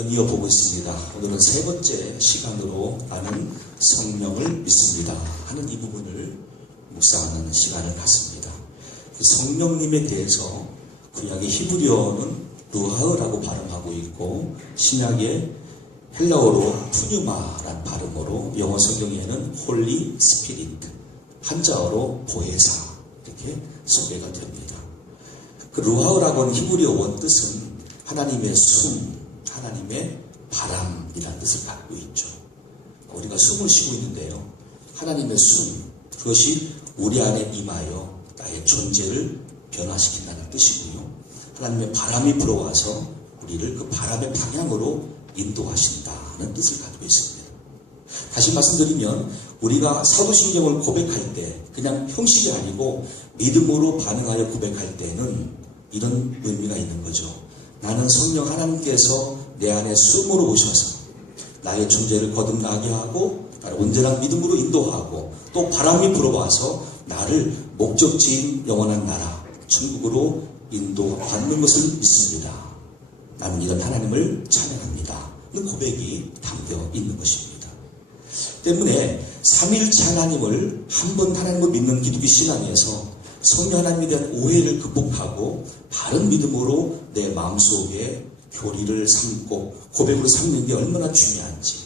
이어보고 있습니다. 오늘은 세 번째 시간으로 나는 성령을 믿습니다 하는 이 부분을 묵상하는 시간을 갖습니다. 그 성령님에 대해서 구약의 히브리어는 루하흐라고 발음하고 있고 신약의 헬라어로 푸뉴마란 발음으로 영어 성경에는 홀리 스피리트, 한자어로 보혜사 이렇게 소개가 됩니다. 그 루하흐라고 하는 히브리어 원뜻은 하나님의 숨, 하나님의 바람이라는 뜻을 갖고 있죠. 우리가 숨을 쉬고 있는데요. 하나님의 숨, 그것이 우리 안에 임하여 나의 존재를 변화시킨다는 뜻이고요. 하나님의 바람이 불어와서 우리를 그 바람의 방향으로 인도하신다는 뜻을 갖고 있습니다. 다시 말씀드리면 우리가 사도신경을 고백할 때 그냥 형식이 아니고 믿음으로 반응하여 고백할 때는 이런 의미가 있는 거죠. 나는 성령 하나님께서 내 안에 숨으로 오셔서 나의 존재를 거듭나게 하고 나를 온전한 믿음으로 인도하고 또 바람이 불어와서 나를 목적지인 영원한 나라 천국으로 인도받는 것을 믿습니다. 나는 이런 하나님을 찬양합니다. 이 고백이 담겨 있는 것입니다. 때문에 삼위일체 하나님을 한 번 하나님을 믿는 기독교 신앙에서 성령 하나님에 대한 오해를 극복하고 바른 믿음으로 내 마음속에 교리를 삼고 고백으로 삼는 게 얼마나 중요한지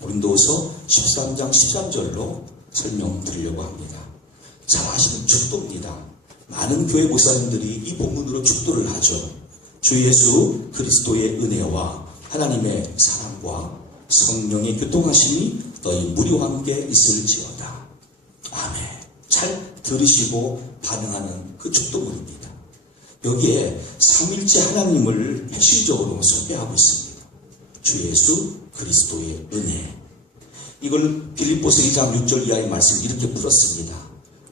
고린도서 13장 13절로 설명드리려고 합니다. 잘 아시는 축도입니다. 많은 교회 목사님들이 이 본문으로 축도를 하죠. 주 예수 그리스도의 은혜와 하나님의 사랑과 성령의 교통하심이 너희 무리와 함께 있을지어다. 아멘. 잘 들으시고 반응하는 그 축도문입니다. 여기에 삼일째 하나님을 핵심적으로 소개하고 있습니다. 주 예수 그리스도의 은혜. 이걸 빌립보서 2장 6절 이하의 말씀 이렇게 풀었습니다.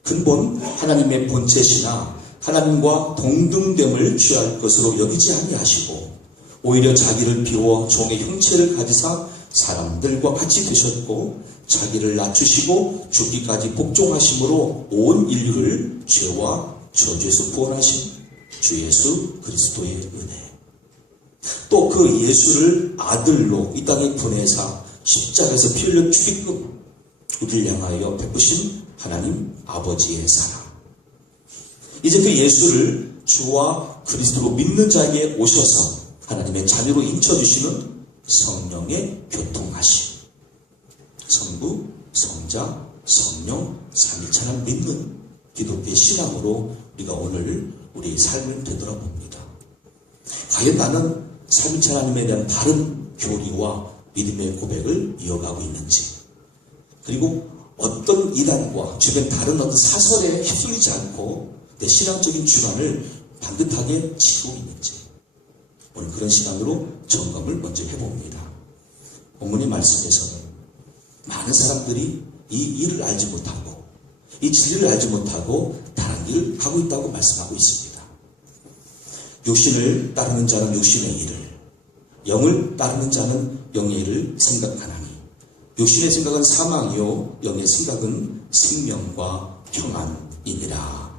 근본 하나님의 본체시나 하나님과 동등됨을 취할 것으로 여기지 아니하시고 오히려 자기를 비워 종의 형체를 가지사 사람들과 같이 되셨고 자기를 낮추시고 죽기까지 복종하심으로 온 인류를 죄와 저주에서 구원하신 주 예수 그리스도의 은혜. 또 그 예수를 아들로 이 땅에 보내사 십자가에서 피 흘려 죽이끔 우리를 향하여 베푸신 하나님 아버지의 사랑. 이제 그 예수를 주와 그리스도로 믿는 자에게 오셔서 하나님의 자녀로 인쳐주시는 성령의 교통하심. 성부, 성자, 성령, 삼위일체 하나님 믿는 기독교의 신앙으로 우리가 오늘 우리 삶을 되돌아봅니다. 과연 나는 삼위일체 하나님에 대한 바른 교리와 믿음의 고백을 이어가고 있는지, 그리고 어떤 이단과 주변 다른 어떤 사설에 휩쓸리지 않고 내 신앙적인 주관을 반듯하게 지키고 있는지, 오늘 그런 시간으로 점검을 먼저 해봅니다. 본문의 말씀에서는 많은 사람들이 이 일을 알지 못하고 이 진리를 알지 못하고 다른 길을 가고 있다고 말씀하고 있습니다. 육신을 따르는 자는 육신의 일을, 영을 따르는 자는 영의 일을 생각하나니 육신의 생각은 사망이요 영의 생각은 생명과 평안이니라.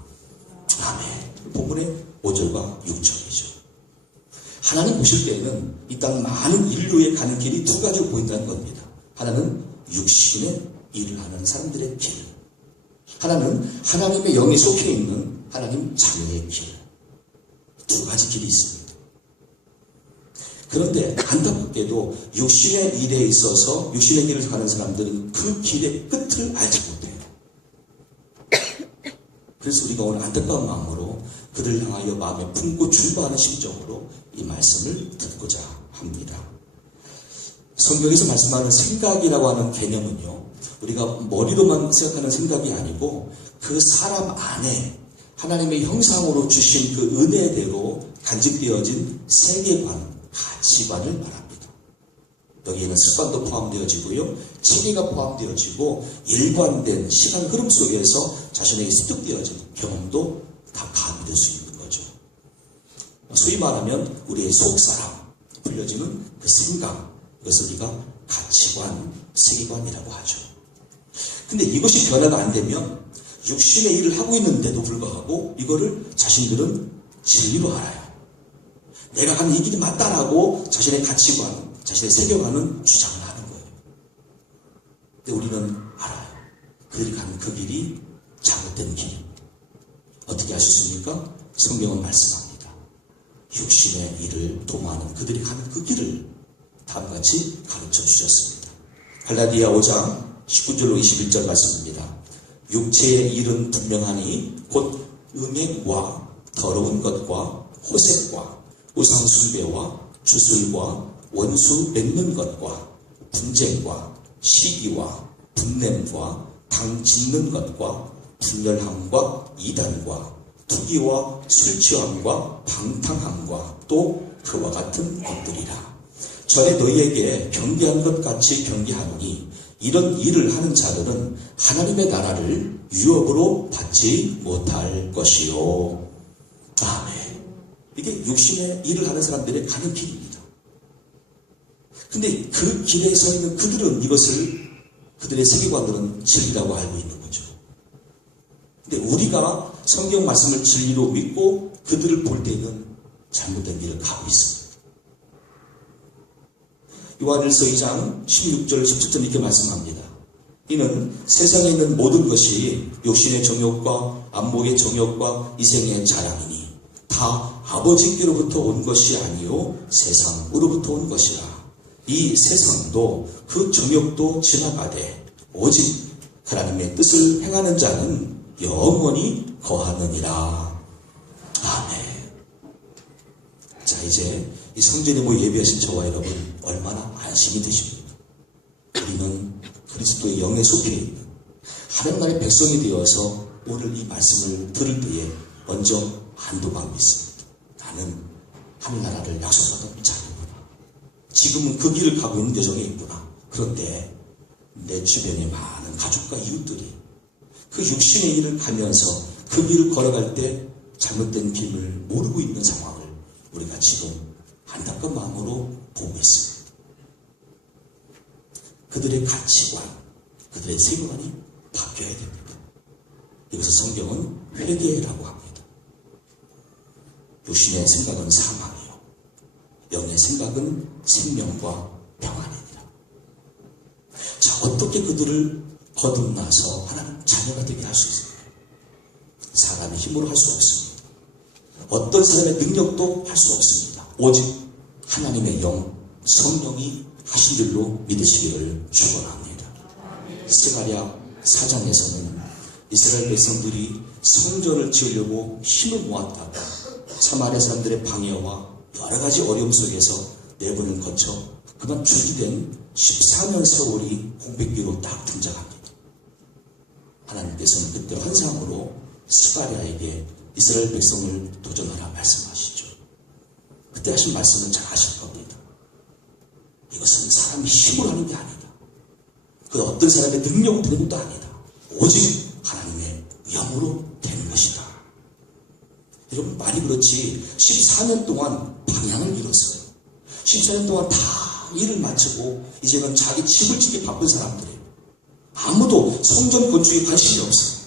아멘. 본문의 5절과 6절이죠. 하나님 보실 때에는 이 땅 많은 인류에 가는 길이 두 가지로 보인다는 겁니다. 하나는 육신의 일을 하는 사람들의 길, 하나는 하나님의 영에 속해 있는 하나님 자녀의 길. 두 가지 길이 있습니다. 그런데 안타깝게도 육신의 일에 있어서 육신의 길을 가는 사람들은 그 길의 끝을 알지 못해요. 그래서 우리가 오늘 안타까운 마음으로 그들 향하여 마음에 품고 출발하는 심정으로 이 말씀을 듣고자 합니다. 성경에서 말씀하는 생각이라고 하는 개념은요, 우리가 머리로만 생각하는 생각이 아니고 그 사람 안에 하나님의 형상으로 주신 그 은혜대로 간직되어진 세계관, 가치관을 말합니다. 여기에는 습관도 포함되어지고요, 체계가 포함되어지고 일관된 시간 흐름 속에서 자신에게 습득되어진 경험도 다 가미될 수 있는 거죠. 소위 말하면 우리의 속사람, 불려지는 그 생각, 이것을 우리가 가치관, 세계관이라고 하죠. 근데 이것이 변화가 안 되면 육신의 일을 하고 있는데도 불구하고 이거를 자신들은 진리로 알아요. 내가 가는 이 길이 맞다라고 자신의 가치관, 자신의 세계관은 주장을 하는 거예요. 근데 우리는 알아요. 그들이 가는 그 길이 잘못된 길입니다. 어떻게 아셨습니까? 성경은 말씀합니다. 육신의 일을 도모하는 그들이 가는 그 길을 다음같이 가르쳐 주셨습니다. 갈라디아 5장 19절로 21절 말씀입니다. 육체의 일은 분명하니 곧 음행과 더러운 것과 호색과 우상숭배와 주술과 원수 맺는 것과 분쟁과 시기와 분냄과 당 짓는 것과 분열함과 이단과 투기와 술취함과 방탕함과 또 그와 같은 것들이라. 전에 너희에게 경계한 것 같이 경계하노니 이런 일을 하는 자들은 하나님의 나라를 유업으로 받지 못할 것이요. 아멘. 이게 육신의 일을 하는 사람들의 가는 길입니다. 근데 그 길에 서 있는 그들은 이것을 그들의 세계관들은 진리라고 알고 있는 거죠. 근데 우리가 성경 말씀을 진리로 믿고 그들을 볼 때는 잘못된 길을 가고 있습니다. 요한일서 2장 16절 17절 이렇게 말씀합니다. 이는 세상에 있는 모든 것이 육신의 정욕과 안목의 정욕과 이생의 자랑이니 다 아버지께로부터 온 것이 아니요 세상으로부터 온 것이라. 이 세상도 그 정욕도 지나가되 오직 하나님의 뜻을 행하는 자는 영원히 거하느니라. 아멘. 자, 이제 이 성전에 모여 예배하신 저와 여러분 얼마나 안심이 되십니까? 우리는 그리스도의 영에 속해 있는 하나님 나라의 백성이 되어서 오늘 이 말씀을 들을 때에 먼저 안도감이 있습니다. 나는 하늘나라를 약속받은 자녀구나. 지금은 그 길을 가고 있는 여정에 있구나. 그런데 내 주변의 많은 가족과 이웃들이 그 육신의 일을 가면서 그 길을 걸어갈 때 잘못된 길을 모르고 있는 상황을 우리가 지금 안타까운 마음으로 보고 있습니다. 그들의 가치관, 그들의 세계관이 바뀌어야 됩니다. 이것을 성경은 회개라고 합니다. 육신의 생각은 사망이요, 영의 생각은 생명과 평안이니라. 자, 어떻게 그들을 거듭나서 하나님 자녀가 되게 할 수 있습니까? 사람의 힘으로 할 수 없습니다. 어떤 사람의 능력도 할 수 없습니다. 오직 하나님의 영, 성령이 하신 줄로 믿으시기를 축원합니다. 스가랴 4장에서는 이스라엘 백성들이 성전을 지으려고 힘을 모았다가 사마리아 사람들의 방해와 여러 가지 어려움 속에서 내분을 거쳐 그만 준비된 14년 세월이 공백기로 딱 등장합니다. 하나님께서는 그때 환상으로 스가랴에게 이스라엘 백성을 도전하라 말씀하시죠. 그때 하신 말씀은 잘 아실 겁니다. 이것은 사람이 힘으로 하는 게 아니다. 그 어떤 사람의 능력으로 되는 것도 아니다. 오직 하나님의 영으로 되는 것이다. 여러분, 말이 그렇지 14년 동안 방향을 잃었어요. 14년 동안 다 일을 마치고 이제는 자기 집을 짓기 바쁜 사람들이에요. 아무도 성전 건축에 관심이 없어요.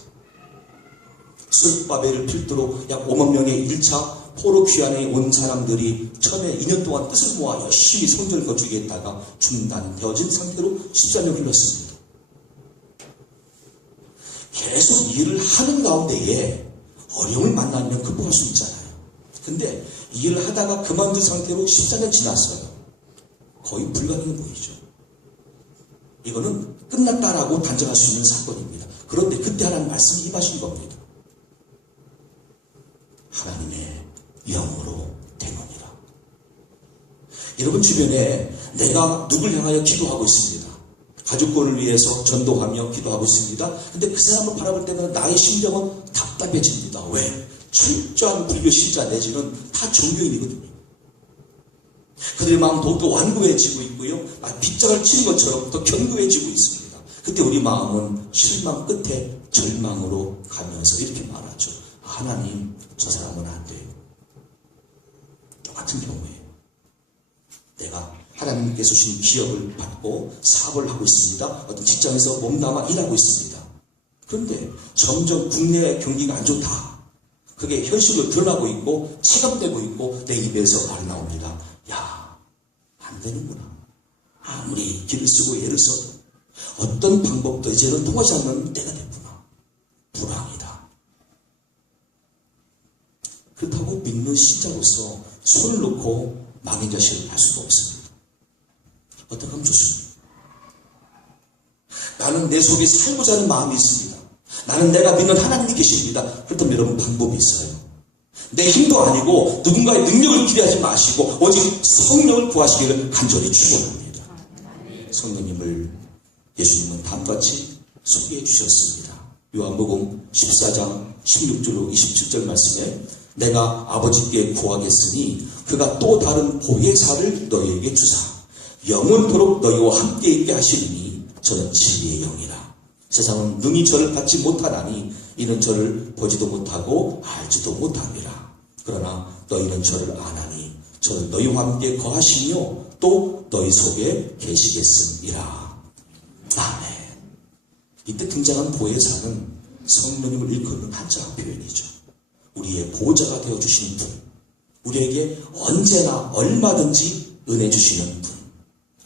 술바벨을 필두로 약 5만 명의 1차 포로 귀환에 온 사람들이 처음에 2년 동안 뜻을 모아 열심히 성전 건축에 있다가 중단되어진 상태로 14년 흘렀습니다. 계속 일을 하는 가운데에 어려움을 만나면 극복할 수 있잖아요. 근데 일을 하다가 그만둔 상태로 14년 지났어요. 거의 불가능해 보이죠. 이거는 끝났다라고 단정할 수 있는 사건입니다. 그런데 그때 하나님 말씀이 임하신 겁니다. 하나님의 영으로 되느니라. 여러분 주변에 내가 누굴 향하여 기도하고 있습니다. 가족권을 위해서 전도하며 기도하고 있습니다. 근데 그 사람을 바라볼 때마다 나의 심정은 답답해집니다. 왜? 철저한 불교 신자 내지는 다 종교인이거든요. 그들의 마음 더욱더 완고해지고 있고요. 빗장을 치는 것처럼 더 견고해지고 있습니다. 그때 우리 마음은 실망 끝에 절망으로 가면서 이렇게 말하죠. 하나님, 저 사람은 안 돼요. 똑같은 경우에 내가 하나님께서 주신 기업을 받고 사업을 하고 있습니다. 어떤 직장에서 몸담아 일하고 있습니다. 그런데 점점 국내 경기가 안 좋다. 그게 현실로 드러나고 있고 체감되고 있고 내 입에서 말 나옵니다. 야, 안 되는구나. 아무리 길을 쓰고 애를 써도 어떤 방법도 이제는 통하지 않는 때가 됐구나. 불황이다. 그렇다고 믿는 신자로서 손을 놓고 망인자실을 할 수도 없습니다. 어떻게 하면 좋습니까? 나는 내 속에 살고자 하는 마음이 있습니다. 나는 내가 믿는 하나님이 계십니다. 그렇다면 여러분 방법이 있어요. 내 힘도 아니고 누군가의 능력을 기대하지 마시고 오직 성령을 구하시기를 간절히 축원합니다. 성령님을 예수님은 다음같이 소개해 주셨습니다. 요한복음 14장 16절로 27절 말씀에 내가 아버지께 구하겠으니 그가 또 다른 보혜사를 너희에게 주사 영원토록 너희와 함께 있게 하시리니 저는 진리의 영이라. 세상은 능히 저를 받지 못하나니 이는 저를 보지도 못하고 알지도 못합니다. 그러나 너희는 저를 아나니 저는 너희와 함께 거하시며 또 너희 속에 계시겠음이라. 아멘. 이때 등장한 보혜사는 성령님을 일컫는 한자 표현이죠. 우리의 보호자가 되어주시는 분, 우리에게 언제나 얼마든지 은혜 주시는 분,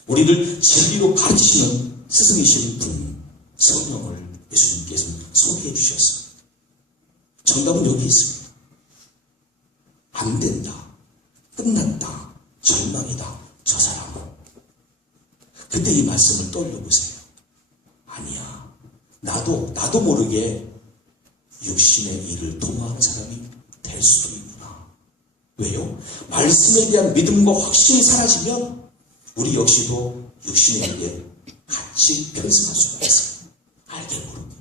우리를 진리로 가르치시는 스승이신 분, 성령을 예수님께서 소개해 주셨습니다. 정답은 여기 있습니다. 안 된다, 끝났다, 절망이다, 저 사람은. 그때 이 말씀을 떠올려보세요. 아니야, 나도 모르게 육신의 일을 도모하는 사람이 될 수도 있구나. 왜요? 말씀에 대한 믿음과 확신이 사라지면 우리 역시도 육신의 일에 같이 편승할 수가 있어요. 알게 모르게.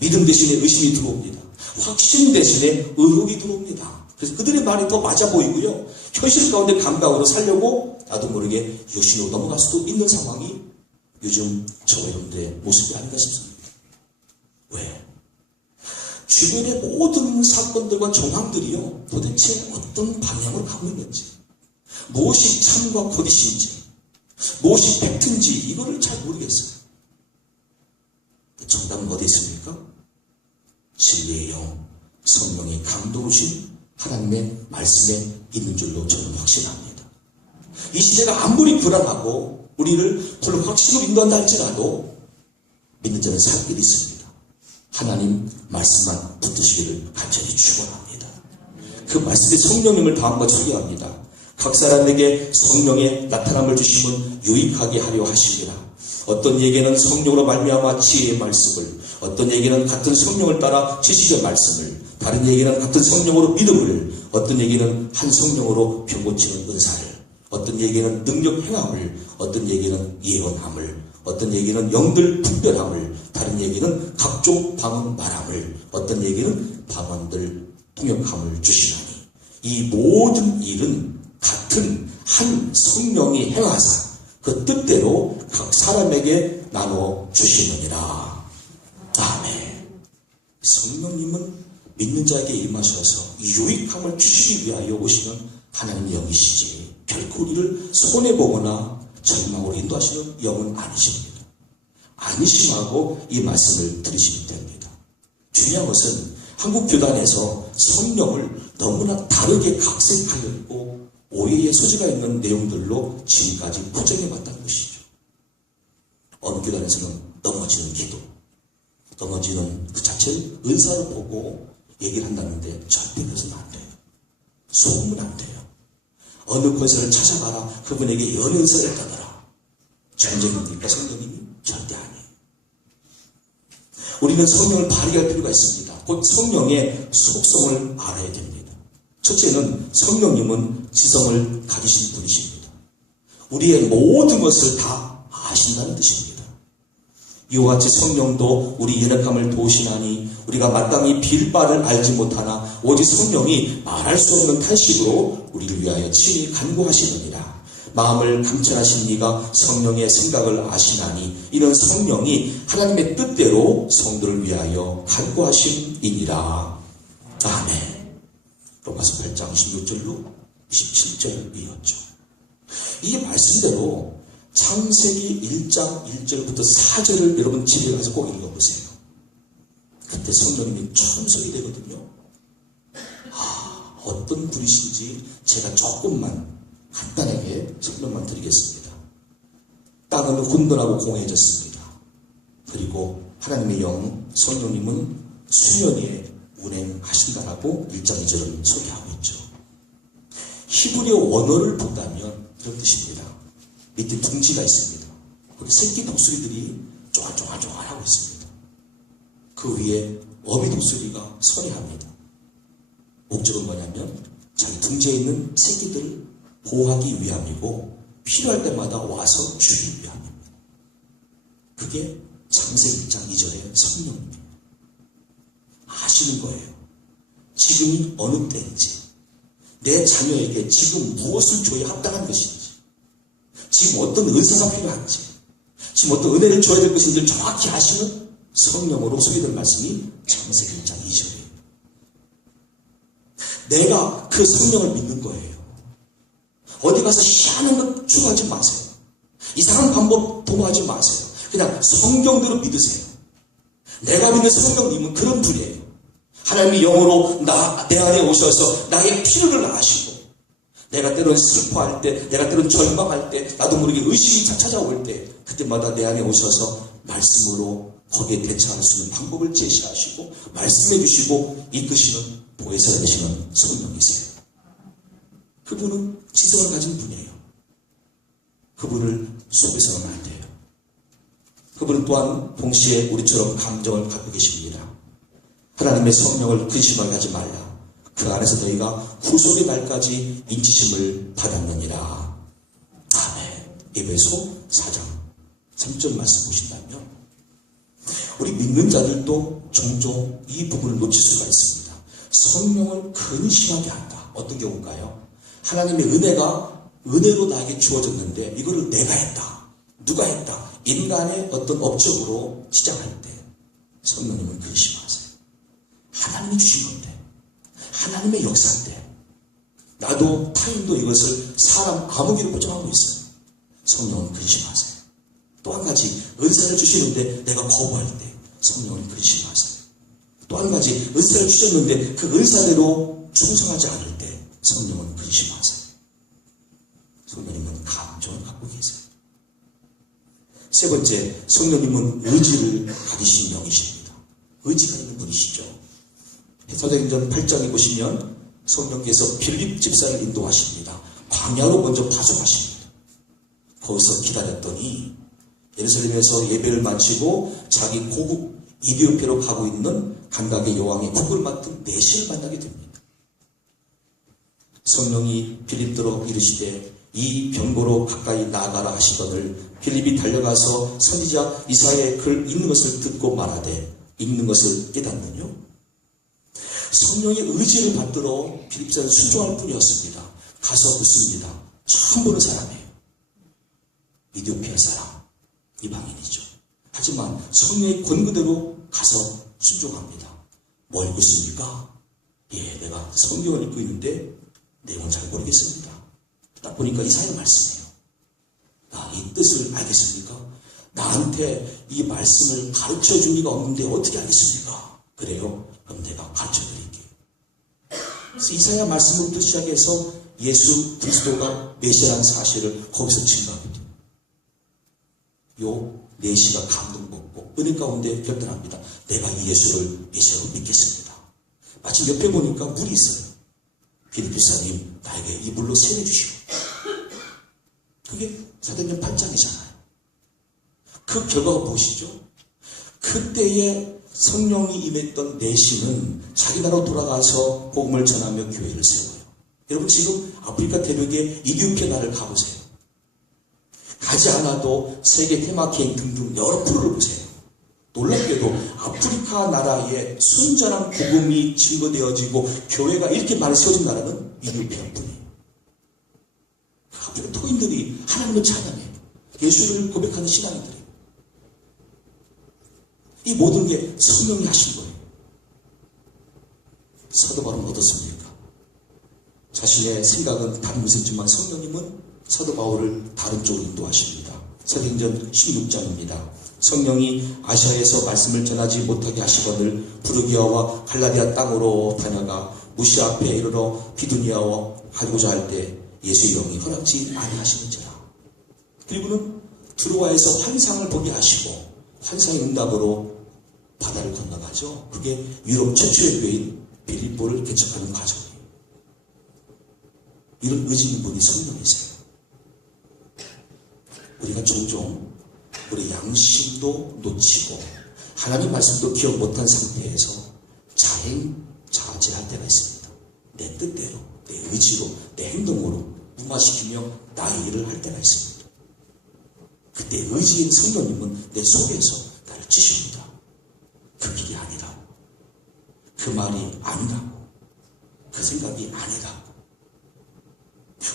믿음 대신에 의심이 들어옵니다. 확신 대신에 의혹이 들어옵니다. 그래서 그들의 말이 더 맞아 보이고요. 현실 가운데 감각으로 살려고 나도 모르게 육신으로 넘어갈 수도 있는 상황이 요즘 저와 여러분들의 모습이 아닌가 싶습니다. 왜? 주변의 모든 사건들과 정황들이요, 도대체 어떤 방향으로 가고 있는지, 무엇이 참과 거짓인지, 무엇이 팩트인지 이거를 잘 모르겠어요. 정답은 어디 있습니까? 진리의 영, 성령의 감동을 주신 하나님의 말씀에 있는 줄로 저는 확신합니다. 이 시대가 아무리 불안하고 우리를 별로 확신으로 인도한다 할지라도 믿는 자는 살 길이 있습니다. 하나님 말씀만 붙드시기를 간절히 축원합니다. 그 말씀에 성령님을 다음과 소개합니다. 각 사람에게 성령의 나타남을 주심은 유익하게 하려 하시리라. 어떤 얘기는 성령으로 말미암아 지혜의 말씀을, 어떤 얘기는 같은 성령을 따라 지식의 말씀을, 다른 얘기는 같은 성령으로 믿음을, 어떤 얘기는 한 성령으로 병 고치는 은사를, 어떤 얘기는 능력 행함을, 어떤 얘기는 예언함을, 어떤 얘기는 영들 분별함을, 다른 얘기는 각종 방언 말함을, 어떤 얘기는 방언들 통역함을 주시나니 이 모든 일은 같은 한 성령이 행하사 그 뜻대로 각 사람에게 나눠 주시느니라. 아멘. 성령님은 믿는 자에게 임하셔서 유익함을 주시기 위하여 오시는 하나님의 영이시지 결코 우리를 손해보거나 절망으로 인도하시는 영은 아니십니다. 안심하고 이 말씀을 들으시면 됩니다. 중요한 것은 한국 교단에서 성령을 너무나 다르게 각색하여 있고 오해의 소지가 있는 내용들로 지금까지 부정해왔다는 것이죠. 어느 교단에서는 넘어지는 기도, 넘어지는 그 자체를 은사로 보고 얘기를 한다는데 절대 그래서는 안 돼요. 속으면 안 돼요. 어느 권사를 찾아가라, 그분에게 연애 은사를 떠나라. 전쟁입니까 성령님이? 절대 아니에요. 우리는 성령을 발휘할 필요가 있습니다. 곧 성령의 속성을 알아야 됩니다. 첫째는 성령님은 지성을 가지신 분이십니다. 우리의 모든 것을 다 아신다는 뜻입니다. 이와 같이 성령도 우리 연약함을 도우시나니 우리가 마땅히 빌 바를 알지 못하나 오직 성령이 말할 수 없는 탄식으로 우리를 위하여 친히 간구하시느니라. 마음을 감찰하신 이가 성령의 생각을 아시나니 이는 성령이 하나님의 뜻대로 성도를 위하여 간구하심이니라. 아멘. 로마서 8장 16절로 27절이었죠. 이 말씀대로 창세기 1장 1절부터 4절을 여러분 집에 가서 꼭 읽어보세요. 그때 성령님이 처음 소개되거든요. 어떤 분이신지 제가 조금만 간단하게 설명만 드리겠습니다. 땅은 혼돈하고 공허해졌습니다. 그리고 하나님의 영 성령님은 수년 위에 운행하신다라고 1장 2절은 소개하고 있죠. 히브리어 원어를 본다면 이런 뜻입니다. 밑에 둥지가 있습니다. 거기 새끼 독수리들이 쪼알쪼알쪼알 하고 있습니다. 그 위에 어미 독수리가 서리합니다. 목적은 뭐냐면 자기 둥지에 있는 새끼들을 보호하기 위함이고 필요할 때마다 와서 주기 위함입니다. 그게 창세기 1장 2절의 성령입니다. 아시는 거예요. 지금이 어느 때인지, 내 자녀에게 지금 무엇을 줘야 합당한 것인지, 지금 어떤 은사가 필요한지, 지금 어떤 은혜를 줘야 될 것인지를 정확히 아시는 성령으로 소개된 말씀이 창세기 1장 2절이에요. 내가 그 성령을 믿는 거예요. 어디 가서 희한한 것 추구하지 마세요. 이상한 방법 도모하지 마세요. 그냥 성경대로 믿으세요. 내가 믿는 성령님은 그런 분이에요. 하나님이 영으로 내 안에 오셔서 나의 필요를 아시고, 내가 때론 슬퍼할 때, 내가 때론 절망할 때, 나도 모르게 의식이 찾아올 때, 그때마다 내 안에 오셔서 말씀으로 거기에 대처할 수 있는 방법을 제시하시고 말씀해 주시고 이끄시는 보혜사 되시는 성령이세요. 그분은 지성을 가진 분이에요. 그분을 속여서는 안 돼요. 그분은 또한 동시에 우리처럼 감정을 갖고 계십니다. 하나님의 성령을 근심하게 하지 말라. 그 안에서 너희가 후속의 날까지 인치심을 받았느니라. 아멘. 에베소 4장 3절 말씀 보신다면 우리 믿는 자들도 종종 이 부분을 놓칠 수가 있습니다. 성령을 근심하게 한다. 어떤 경우인가요? 하나님의 은혜가 은혜로 나에게 주어졌는데 이거를 내가 했다. 누가 했다. 인간의 어떤 업적으로 시작할 때 성령님은 근심하세요. 하나님이 주신 건데, 하나님의 역사인데, 나도 타인도 이것을 사람 아무개로 포장하고 있어요. 성령은 근심하세요. 또 한 가지, 은사를 주시는데 내가 거부할 때 성령은 근심하세요. 또 한 가지, 은사를 주셨는데 그 은사대로 충성하지 않을 때 성령은 근심하세요. 성령님은 감정을 갖고 계세요. 세 번째, 성령님은 의지를 가지신 영이십니다. 의지가 있는 분이시죠. 사도행전 8장에 보시면 성령께서 빌립 집사를 인도하십니다. 광야로 먼저 파송하십니다. 거기서 기다렸더니 예루살렘에서 예배를 마치고 자기 고국 이디오피아로 가고 있는 감각의 여왕의 국을 맡은 내시를 만나게 됩니다. 성령이 빌립더러 이르시되 이 병고로 가까이 나아가라 하시거늘 빌립이 달려가서 선지자 이사야의 글 읽는 것을 듣고 말하되 읽는 것을 깨닫느뇨? 성령의 의지를 받들어 빌립사는 순종할 뿐이었습니다. 가서 묻습니다. 처음 보는 사람이에요. 이디오피아 사람, 이방인이죠. 하지만 성령의 권고대로 가서 순종합니다. 뭐 읽고 있습니까? 예, 내가 성경을 읽고 있는데 내용은 잘 모르겠습니다. 딱 보니까 이사야 말씀이에요. 이 뜻을 알겠습니까? 나한테 이 말씀을 가르쳐 줄 리가 없는데 어떻게 알겠습니까? 그래요? 그럼 내가 가르쳐 드릴게요. 그래서 이사야 말씀부터 시작해서 예수 그리스도가 메시아라는 사실을 거기서 증거합니다. 요 내시가 감동받고 은혜 가운데 결단합니다. 내가 이 예수를 메시아로 믿겠습니다. 마침 옆에 보니까 물이 있어요. 빌립사님 나에게 이 물로 세례 주시오. 그게 사도행전 8장이잖아요. 그 결과가 무엇이죠? 그때에 성령이 임했던 내시는 자기 나라로 돌아가서 복음을 전하며 교회를 세워요. 여러분 지금 아프리카 대륙의 이디오피아 나라를 가보세요. 가지 않아도 세계 테마케인 등등 여러 프로를 보세요. 놀랍게도 아프리카 나라에 순전한 복음이 증거되어지고 교회가 이렇게 많이 세워진 나라는 이디오피아뿐이에요. 아프리카 토인들이 하나님을 찬양해요. 예수를 고백하는 신앙인들이에요. 이 모든 게 성령이 하신 거예요. 사도 바울은 어떻습니까? 자신의 생각은 다른 것이지만 성령님은 사도 바울을 다른 쪽으로 인도하십니다. 사도행전 16장입니다. 성령이 아시아에서 말씀을 전하지 못하게 하시거늘 부르기아와 갈라디아 땅으로 다녀가 무시아 앞에 이르러 비두니아와 가고자 할 때 예수의 영이 허락지 아니하시는지라. 그리고는 드로아에서 환상을 보게 하시고 환상의 응답으로 바다를 건너가죠. 그게 유럽 최초의 교회인 빌립보를 개척하는 과정이에요. 이런 의지 있는 분이 성령이세요. 우리가 종종 우리 양심도 놓치고 하나님 말씀도 기억 못한 상태에서 자행자제할 때가 있습니다. 내 뜻대로, 내 의지로, 내 행동으로 무마시키며 나의 일을 할 때가 있습니다. 그때 의지인 성령님은 내 속에서 나를 찌십니다. 그 길이 아니라고, 그 말이 아니라고, 그 생각이 아니라고,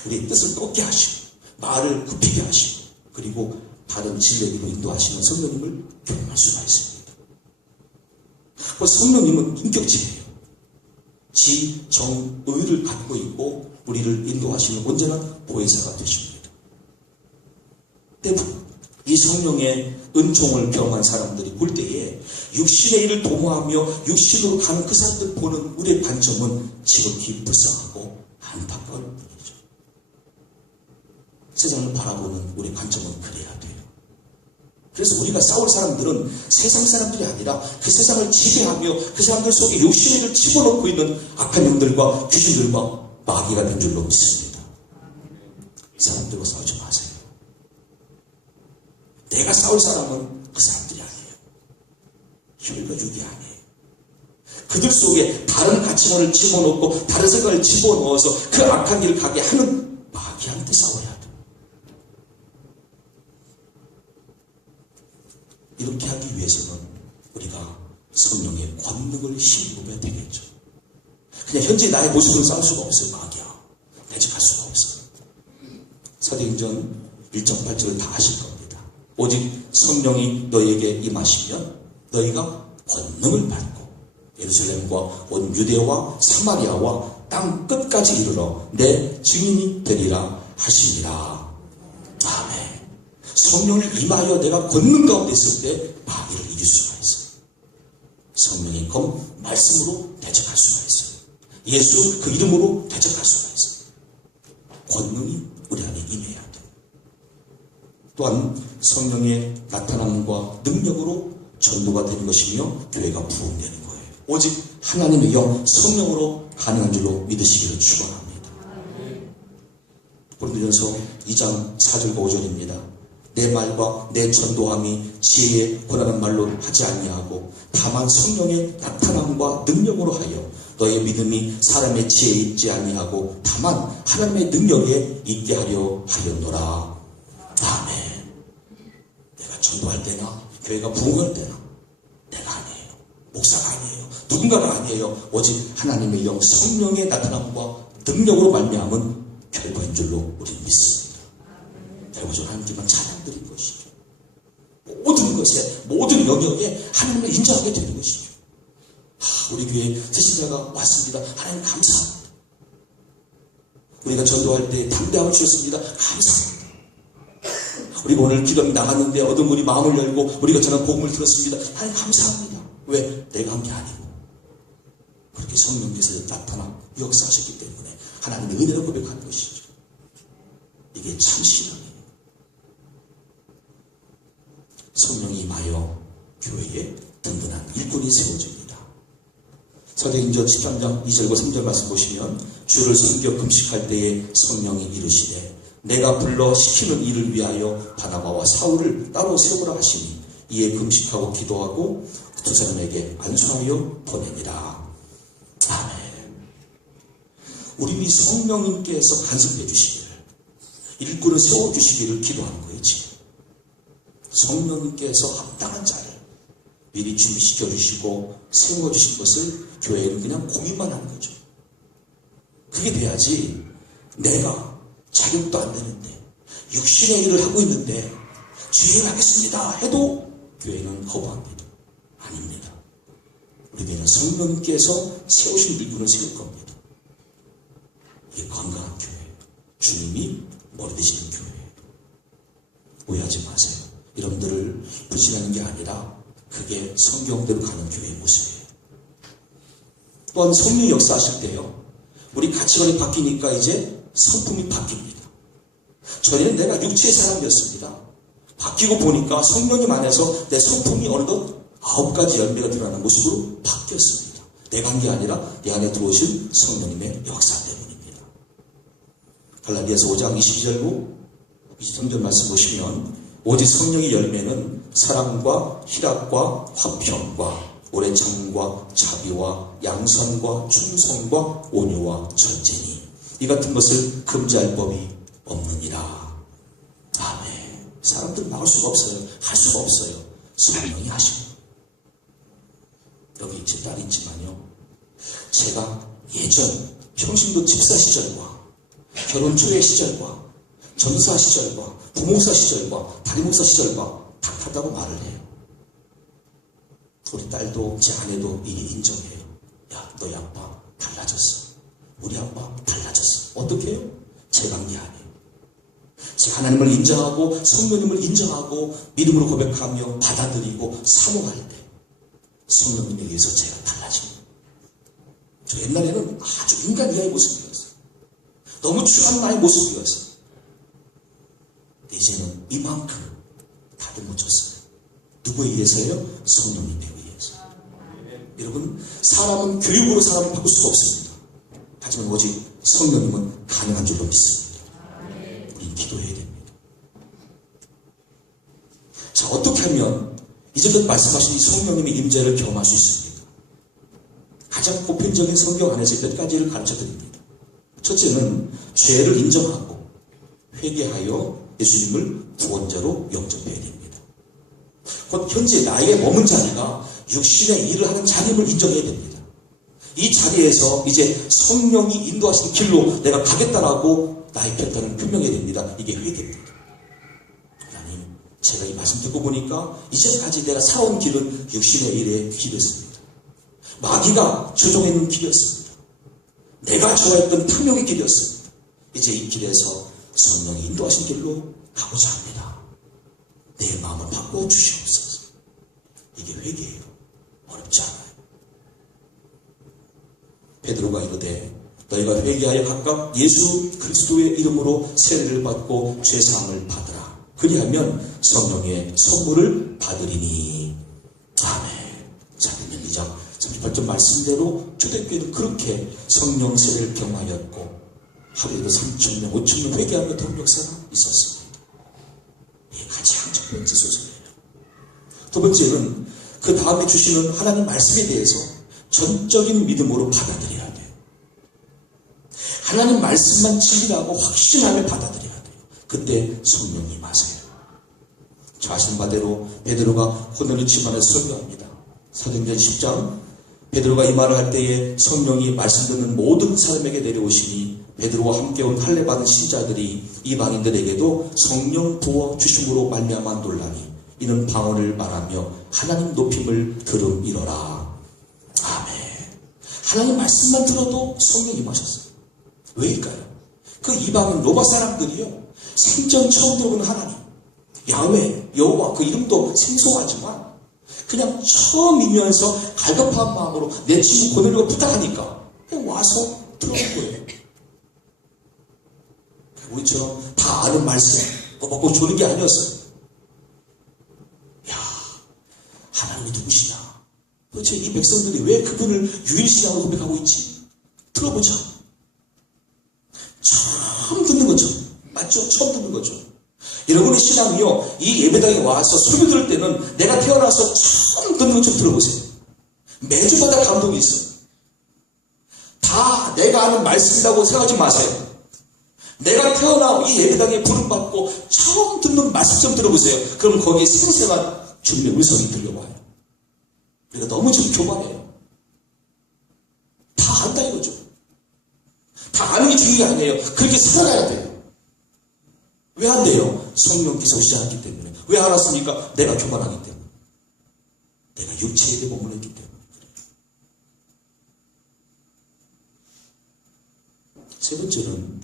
우리의 뜻을 꺾게 하시고 말을 굽히게 하시고 그리고 다른 진리의 길로 인도하시는 성령님을 경험할 수가 있습니다. 그 성령님은 인격체예요. 지 정의를 갖고 있고 우리를 인도하시는 온전한 보혜사가 되십니다. 때문에 이 성령의 은총을 경험한 사람들이 볼 때에 육신의 일을 도모하며 육신으로 가는 그 사람들 보는 우리의 관점은 지극히 불쌍하고 안타까울 뿐이죠. 세상을 바라보는 우리의 관점은 그래야 돼요. 그래서 우리가 싸울 사람들은 세상 사람들이 아니라 그 세상을 지배하며 그 사람들 속에 욕심의 일을 집어넣고 있는 악한 영들과 귀신들과 마귀가 된 줄로 믿습니다. 이 사람들과 싸우지 마세요. 내가 싸울 사람은 그 사람들이 아니에요. 혈과육이 아니에요. 그들 속에 다른 가치관을 집어넣고 다른 생각을 집어넣어서 그 악한 길을 가게 하는 마귀한테 싸워야 돼요. 이렇게 하기 위해서는 우리가 성령의 권능을 힘입어야 되겠죠. 그냥 현재 나의 모습으로 싸울 수가 없어요. 마귀야. 대적할 수가 없어요. 사도행전 1.8절을 다 아실 겁니다. 오직 성령이 너희에게 임하시면 너희가 권능을 받고 예루살렘과 온 유대와 사마리아와 땅 끝까지 이르러 내 증인이 되리라 하시니라. 아멘. 성령이 임하여 내가 권능 가운데 있을 때 마귀를 이길 수가 있어요. 성령이 검 말씀으로 대적할 수가 있어요. 예수 그 이름으로 대적할 수가 있어요. 권능이 우리 안에 임해야 돼요. 또한 성령의 나타남과 능력으로 전도가 되는 것이며 교회가 부흥되는 거예요. 오직 하나님의 영 성령으로 가능한 줄로 믿으시기를 축원합니다. 고린도전서 2장 4절과 5절입니다. 내 말과 내 전도함이 지혜에 권하는 말로 하지 아니하고 다만 성령의 나타남과 능력으로 하여 너의 믿음이 사람의 지혜에 있지 아니하고 다만 하나님의 능력에 있게 하려 하였노라. 아멘. 내가 전도할 때나 교회가 부흥할 때나 내가 아니에요. 목사가 아니에요. 누군가가 아니에요. 오직 하나님의 영 성령의 나타남과 능력으로 말미암은 결과인 줄로 우리 믿습니다. 결과적으로 하나님께만 찬양드린 것이죠. 모든 것에 모든 영역에 하나님을 인정하게 되는 것이죠. 우리 교회에 세신자가 왔습니다. 하나님 감사합니다. 우리가 전도할 때 담대함을 주셨습니다. 감사합니다. 우리가 오늘 기도하며 나갔는데 어떤 분이 마음을 열고 우리가 전한 복음을 들었습니다. 하나님 감사합니다. 왜? 내가 한 게 아니고 그렇게 성령께서 나타나 역사하셨기 때문에 하나님의 은혜를 고백하는 것이죠. 이게 참 신앙이에요. 성령이 임하여 교회에 든든한 일꾼이 세워집니다. 사도행전 13장 2절과 3절 말씀 보시면 주를 섬겨 금식할 때에 성령이 이르시되 내가 불러 시키는 일을 위하여 바나바와 사울을 따로 세우라 하시니 이에 금식하고 기도하고 두 사람에게 안수하여 보내니라. 아멘. 우리 성령님께서 간섭해 주시기를 일꾼을 세워주시기를 기도하는 거예요. 지금 성령님께서 합당한 자를 미리 준비시켜 주시고 세워주신 것을 교회는 그냥 고민만 하는 거죠. 그게 돼야지. 내가 자격도 안 되는데 육신의 일을 하고 있는데 주의를 하겠습니다 해도 교회는 거부합니다. 아닙니다. 우리 교회는 성령님께서 세우신 일꾼을 세울 겁니다. 이게 건강한 교회예요. 주님이 머리 되시는 교회예요. 오해하지 마세요. 여러분들을 부진하는 게 아니라 그게 성경대로 가는 교회의 모습이에요. 또한 성령 역사하실 때요, 우리 가치관이 바뀌니까 이제 성품이 바뀝니다. 전에는 내가 육체의 사람이었습니다. 바뀌고 보니까 성령님 안에서 내 성품이 어느덧 9가지 열매가 드러나는 모습으로 바뀌었습니다. 내가 한 게 아니라 내 안에 들어오신 성령님의 역사 때문입니다. 갈라디아서 5장 22절로 23절 말씀 보시면 오직 성령의 열매는 사랑과 희락과 화평과 오래 참음과 자비와 양선과 충성과 온유와 절제니 이 같은 것을 금지할 법이 없느니라. 아멘. 사람들은 나올 수가 없어요. 할 수가 없어요. 성령이 하시고. 여기 제 딸이지만요, 제가 예전 평신도 집사 시절과 결혼 초의 시절과 전사 시절과 부목사 시절과 다리목사 시절과 같다고 말을 해요. 우리 딸도 제 아내도 이게 인정해요. 야, 너희 아빠 달라졌어. 우리 아빠 달라졌어. 어떻게 해요? 제가 한 게 아니에요. 제가 하나님을 인정하고 성령님을 인정하고 믿음으로 고백하며 받아들이고 사모할 때 성령님에 의해서 제가 달라집니다. 저 옛날에는 아주 인간 이하의 모습이었어요. 너무 추한 나의 모습이었어요. 이제는 이만큼 다들 묻혔어요. 누구에 의해서요? 성령님에 의해서. 여러분, 사람은 교육으로 사람을 바꿀 수가 없습니다. 하지만 오직 성령님은 가능한 줄로 믿습니다. 우리는 기도해야 됩니다. 자, 어떻게 하면 이제껏 말씀하신 이 성령님의 임재를 경험할 수 있습니까? 가장 보편적인 성경 안에서 몇 가지를 가르쳐 드립니다. 첫째는 죄를 인정하고 회개하여 예수님을 구원자로 영접해야 됩니다. 곧 현재 나에게 머문 자리가 육신의 일을 하는 자리임을 인정해야 됩니다. 이 자리에서 이제 성령이 인도하시는 길로 내가 가겠다라고 나의 결단을 표명해야 됩니다. 이게 회개입니다. 하나님, 제가 이 말씀 듣고 보니까 이제까지 내가 살아온 길은 육신의 일의 길이었습니다. 마귀가 조종했는 길이었습니다. 내가 좋아했던 탐욕의 길이었습니다. 이제 이 길에서 성령이 인도하신 길로 가고자 합니다. 내 마음을 바꿔주시옵소서. 이게 회개예요. 어렵지 않아요. 베드로가 이르되 너희가 회개하여 각각 예수 그리스도의 이름으로 세례를 받고 죄사함을 받으라. 그리하면 성령의 선물을 받으리니. 아멘. 사도행전 2장 38절 말씀대로 초대교회는 그렇게 성령 세례를 경험하였고 하루에도 3,000명, 5,000명 회개하며 도움 역사가 있었습니다. 이게 가장 첫 번째 소설이에요. 두 번째는 그 다음에 주시는 하나님 말씀에 대해서 전적인 믿음으로 받아들여야 돼요. 하나님 말씀만 진리라고 확신하며 받아들여야 돼요. 그때 성령이 임하세요. 저 아시는 바대로 베드로가 고넬료 집안에서 설교합니다. 사도행전 10장 베드로가 이 말을 할 때에 성령이 말씀 듣는 모든 사람에게 내려오시니 베드로와 함께 온 할례 받은 신자들이 이방인들에게도 성령 부어 주심으로 말미암아 놀라니 이는 방언을 말하며 하나님 높임을 들음이로라. 아멘. 하나님 말씀만 들어도 성령이 임하셨어요. 왜일까요? 그 이방인 로마 사람들이요, 생전 처음 들어보는 하나님 야훼, 여호와, 그 이름도 생소하지만 그냥 처음이면서 갈급한 마음으로 내 친구 고넬료가 부탁하니까 그냥 와서 들어온 거예요. 우리처럼 다 아는 말씀 먹고 조는 게 아니었어요. 야, 하나님이 누구시냐? 도대체 이 백성들이 왜 그분을 유일신앙으로 고백하고 있지? 들어보자. 처음 듣는 거죠. 맞죠? 처음 듣는 거죠. 여러분의 신앙이요, 이 예배당에 와서 설교 들을 때는 내가 태어나서 처음 듣는 것처럼 들어보세요. 매주마다 감동이 있어요. 다 내가 아는 말씀이라고 생각하지 마세요. 내가 태어나 이 예배당에 부름받고 처음 듣는 말씀처럼 들어보세요. 그럼 거기에 생생한 주님의 음성이 들려와요. 우리가 너무 좀 교만해요. 다 안다 이거죠. 다 아는 게 중요한 게 아니에요. 그렇게 살아가야 돼요. 왜 안 돼요? 성령께서 오시지 않았기 때문에. 왜 알았습니까? 내가 교만하기 때문에. 내가 육체에 대해 머물렀기 때문에. 세 번째는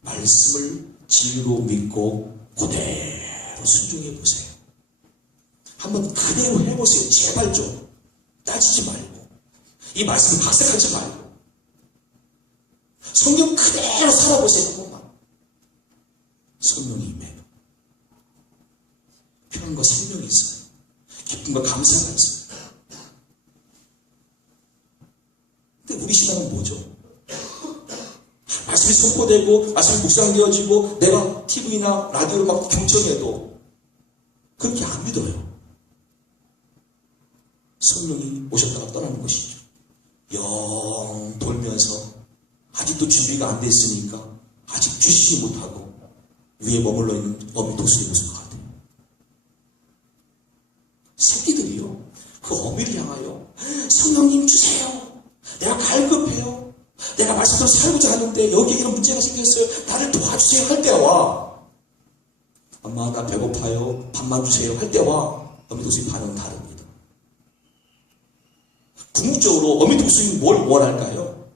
말씀을 진리로 믿고 그대로 순종해 보세요. 한번 그대로 해보세요. 제발 좀. 따지지 말고. 이 말씀 각색하지 말고. 성경 그대로 살아보세요. 한 번만. 성령이 임해요. 평안과 생명이 있어요. 기쁨과 감사가 있어요. 근데 우리 신앙은 뭐죠? 말씀이 선포되고 말씀이 묵상되어지고 내가 TV나 라디오를 막 경청해도 그렇게 안 믿어요. 성령이 오셨다가 떠나는 것이죠. 영 돌면서 아직도 준비가 안 됐으니까 아직 주시지 못하고 위에 머물러 있는 어미 독수리 모습 같아요. 새끼들이요, 그 어미를 향하여 성령님 주세요. 내가 갈급해요. 내가 말씀대로 살고자 하는데 여기에 이런 문제가 생겼어요. 나를 도와주세요 할 때와 엄마 나 배고파요. 밥만 주세요 할 때와 어미 독수리 반응은 다릅니다. 궁극적으로 어미 독수리는 뭘 원할까요?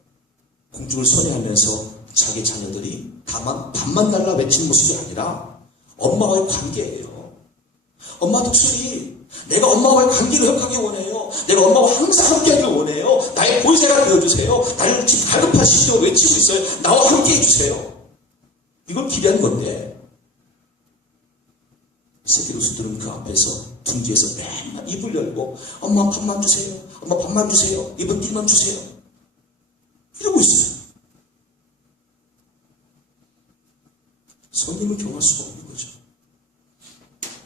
공중을 선회하면서 자기 자녀들이 다만 밥만 달라 외치는 모습이 아니라 엄마와의 관계예요. 엄마 독수리, 내가 엄마와의 관계를 회복하기 원해요. 내가 엄마와 항상 함께하길 원해요. 나의 보혜사가 되어주세요. 나를 지금 갈급하시죠. 외치고 있어요. 나와 함께해 주세요. 이걸 기대한 건데 새끼 독수리들은 그 앞에서 둥지에서 맨날 입을 열고 엄마 밥만 주세요. 엄마 밥만 주세요. 입은 띠만 주세요. 이러고 있어요. 성님을 경험할 수가 없는 거죠.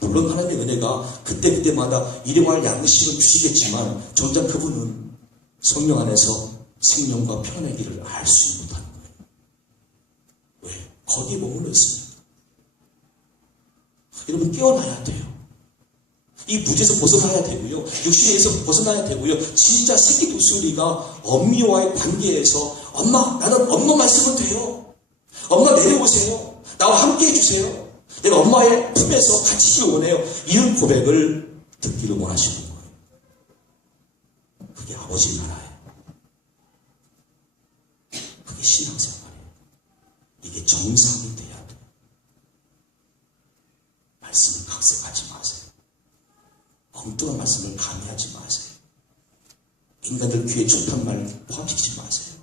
물론 하나님의 은혜가 그때그때마다 일용할 양식을 주시겠지만 정작 그분은 성령 안에서 생명과 평안의 길을 알 수 못하는 거예요. 왜? 거기에 머물러 있습니다. 여러분 깨어나야 돼요. 이 무지에서 벗어나야 되고요. 육신에서 벗어나야 되고요. 진짜 새끼 독수리가 엄미와의 관계에서 엄마 나는 엄마 말씀은 돼요. 엄마 내려오세요. 나와 함께 해주세요. 내가 엄마의 품에서 같이 있길 원해요. 이런 고백을 듣기를 원하시는 거예요. 그게 아버지 나라예요. 그게 신앙생활이에요. 이게 정상이 돼야 돼요. 말씀을 각색하지 마세요. 엉뚱한 말씀을 감히하지 마세요. 인간들 귀에 좋단 말 포함시키지 마세요.